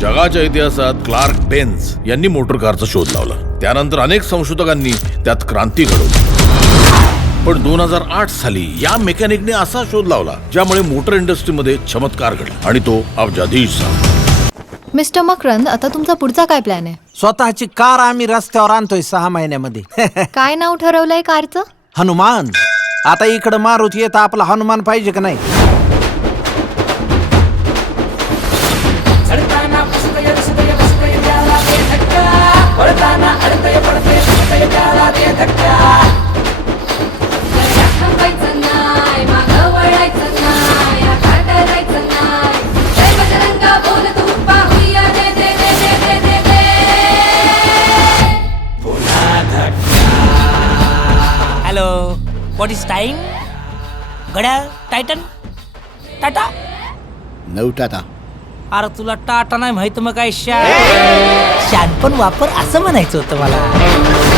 जगाच्या इतिहासात clerk Benz यांनी मोटर कारचा शोध लावला. त्यानंतर अनेक संशोधकांनी त्यात क्रांती घडवली. पण 2008 साली या मेकॅनिकने असा शोध लावला ज्यामुळे मोटर इंडस्ट्रीमध्ये चमत्कार घडला आणि तो अब्जाधीश झाला. मिस्टर मकरंद, आता तुमचा पुढचा काय प्लॅन आहे? स्वतःची कार आम्ही रस्त्यावर आणतोय 6 महिन्यामध्ये. काय नाव ठरवलंय कारचं? हनुमान. आता इकडं मारुती येत आपला हनुमान पाहिजे का नाही? Hello, what is time? घड्याळ, टायटन, टाटा. नऊ टाटा. अरे तुला टाटा नाही माहित मग काय? शान पण वापर असं म्हणायचं होतं मला.